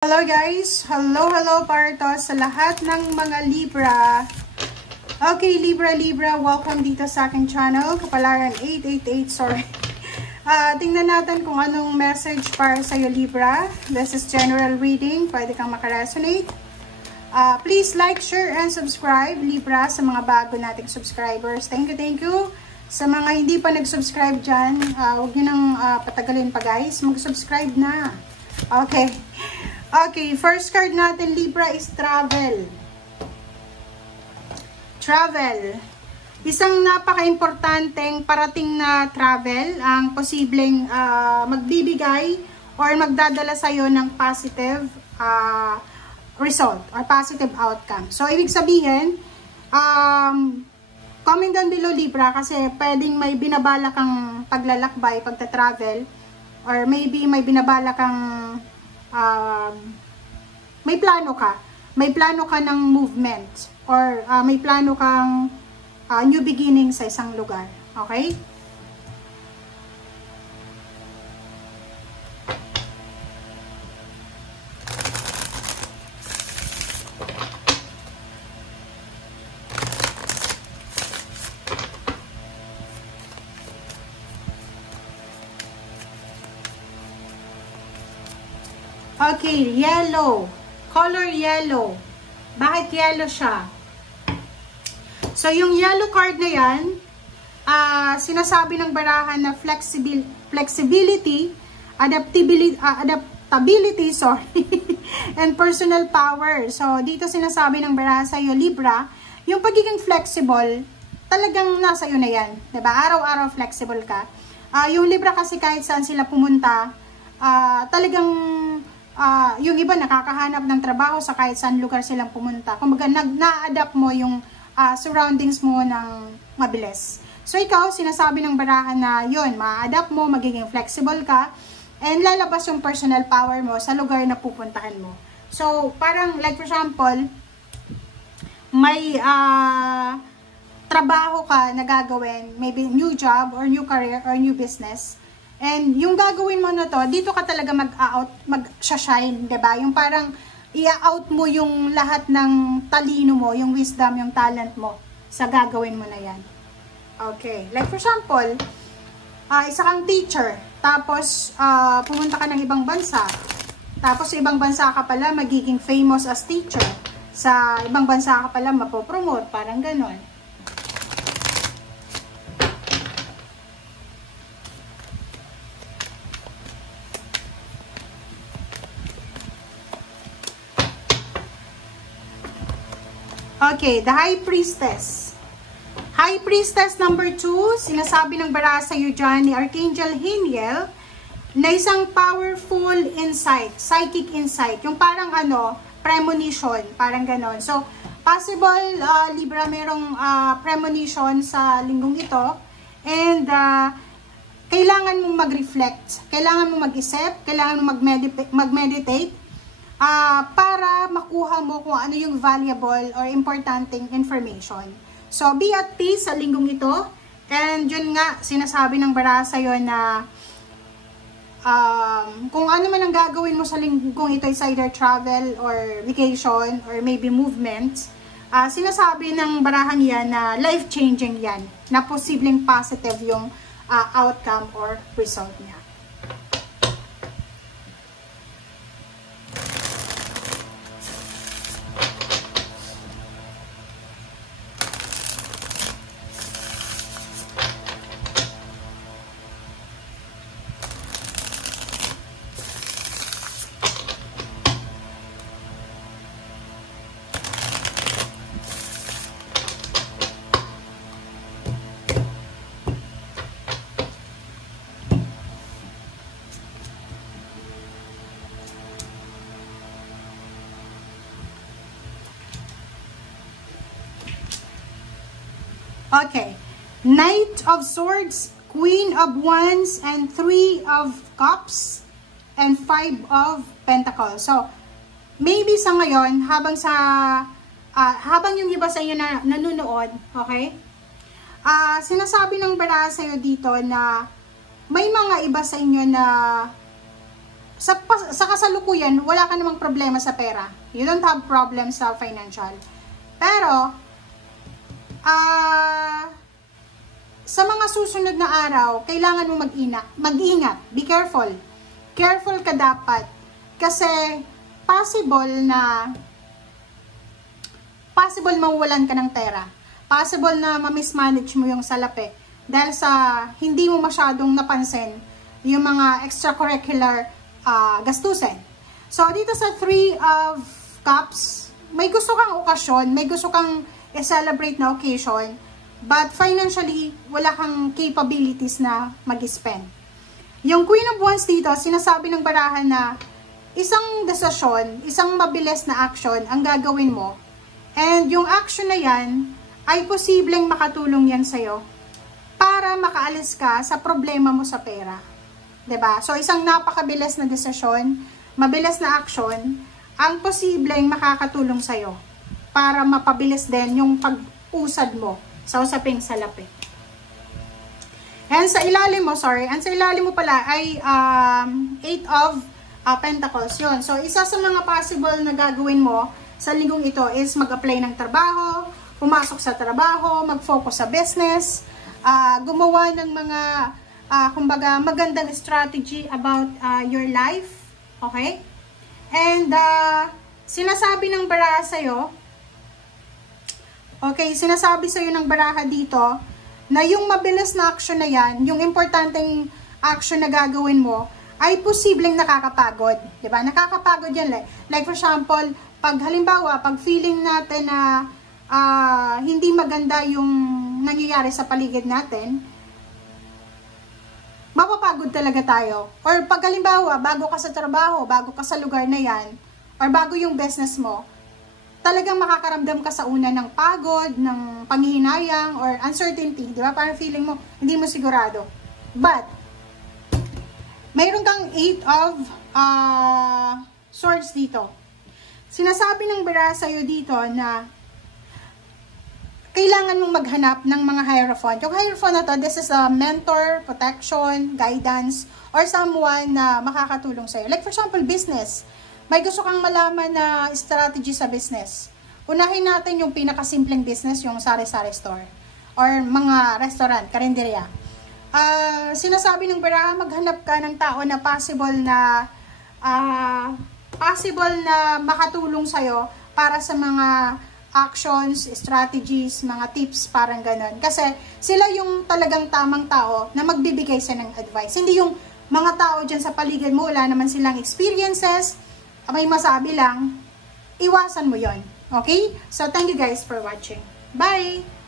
Hello guys! Hello para to sa lahat ng mga Libra. Okay, Libra, welcome dito sa aking channel, Kapalaran 888, sorry. Tingnan natin kung anong message para sa'yo, Libra. This is general reading, pwede kang makaresonate. Please like, share, and subscribe, Libra, sa mga bago nating subscribers. Thank you. Sa mga hindi pa nag-subscribe dyan, huwag nyo nang patagalin pa guys, mag-subscribe na. Okay, first card natin, Libra, is travel. Travel. Isang napaka-importanteng parating na travel ang posibleng magbibigay or magdadala sa'yo ng positive result or positive outcome. So, ibig sabihin, comment down below, Libra, kasi pwedeng may binabala kang paglalakbay, pagta-travel, or maybe may binabala kang may plano ka ng movement or may plano kang new beginning sa isang lugar. Okay? Okay, yellow. Color yellow. Bakit yellow siya? So, yung yellow card na yan, sinasabi ng barahan na flexibility, adaptability, and personal power. So, dito sinasabi ng barahan sa'yo, Libra, yung pagiging flexible, talagang nasa iyo na yan. Diba? Araw-araw flexible ka. Yung Libra kasi kahit saan sila pumunta, talagang yung iba nakakahanap ng trabaho sa kahit saan lugar silang pumunta. Kumbaga, na-adapt mo yung surroundings mo ng mabilis. So, ikaw, sinasabi ng barahan na yun, ma-adapt mo, magiging flexible ka, and lalabas yung personal power mo sa lugar na pupuntahan mo. So, parang, like for example, may trabaho ka na gagawin, maybe new job, or new career, or new business. And yung gagawin mo na to, dito ka talaga mag-shine, diba? Yung parang i-out mo yung lahat ng talino mo, yung wisdom, yung talent mo sa gagawin mo na yan. Okay. Like for example, isa kang teacher, tapos pumunta ka ng ibang bansa. Tapos sa ibang bansa ka pala magiging famous as teacher. Sa ibang bansa ka pala mapopromote, parang ganon. Okay, the High Priestess. High Priestess number 2, sinasabi ng baraha sa'yo dyan ni Archangel Haniel na isang powerful insight, psychic insight. Yung parang premonition, parang ganon. So, possible, Libra, merong premonition sa linggong ito. And, kailangan mong mag-reflect, kailangan mong mag-isip, kailangan mong mag-meditate, para makuha mo kung ano yung valuable or importanteng information. So, be at peace sa linggong ito. And yun nga, sinasabi ng baraha sa'yo na kung ano man ang gagawin mo sa linggong ito is either travel or vacation or maybe movement, sinasabi ng barahan yan na life-changing yan, na posibleng positive yung outcome or result niya. Okay, Knight of Swords, Queen of Wands, and 3 of Cups, and 5 of Pentacles. So, maybe sa ngayon, habang yung iba sa inyo na nanonood, okay? Sinasabi ng baraha sa'yo dito na may mga iba sa inyo na sa kasalukuyan, wala ka namang problema sa pera. You don't have problems sa financial. Pero, sa mga susunod na araw, kailangan mo mag-ingat. Be careful. Careful ka dapat. Kasi, possible mawalan ka ng pera. Possible na ma-mismanage mo yung salapi. Dahil sa hindi mo masyadong napansin yung mga extracurricular gastusin. So, dito sa 3 of Cups, may gusto kang okasyon, may gusto kang i-celebrate na occasion, but financially, wala kang capabilities na mag-spend. Yung Queen of Wands dito, sinasabi ng barahan na isang desisyon, isang mabilis na action ang gagawin mo, and yung action na yan, ay posibleng makatulong yan sa'yo para makaalis ka sa problema mo sa pera. 'Di ba? So, isang napakabilis na desisyon, mabilis na action, ang posibleng makakatulong sa'yo para mapabilis din yung pag-usad mo sa usaping salapi. And sa ilalim mo, pala ay 8 of Pentacles yun. So, isa sa mga possible na gagawin mo sa linggong ito is mag-apply ng trabaho, pumasok sa trabaho, mag-focus sa business, gumawa ng mga kumbaga magandang strategy about your life, okay? And sinasabi ng baraha sa'yo, okay, sinasabi sa'yo ng baraha dito na yung mabilis na action na yan, yung importanteng action na gagawin mo, ay posibleng nakakapagod, di ba? Nakakapagod yan. Like for example, pag halimbawa, pag feeling natin na hindi maganda yung nangyayari sa paligid natin, mapapagod talaga tayo. Or pag halimbawa, bago ka sa trabaho, bago ka sa lugar na yan, or bago yung business mo, talagang makakaramdam ka sa una ng pagod, ng panghihinayang, or uncertainty, di ba? Parang feeling mo, hindi mo sigurado. But, mayroon kang 8 of Swords dito. Sinasabi ng baraha sa'yo dito na kailangan mong maghanap ng mga Hierophant. Yung Hierophant na to, this is a mentor, protection, guidance, or someone na makakatulong sa'yo. Like for example, business. May gusto kang malaman na strategy sa business. Unahin natin yung pinakasimpleng business, yung sari-sari store. Or mga restaurant, karinderya. Sinasabi ng baraha, maghanap ka ng tao na possible na makatulong sa'yo para sa mga actions, strategies, mga tips, parang ganon. Kasi sila yung talagang tamang tao na magbibigay sa ng advice. Hindi yung mga tao dyan sa paligid mo, wala naman silang experiences, may masabi lang, iwasan mo yon. Okay? So, thank you guys for watching. Bye!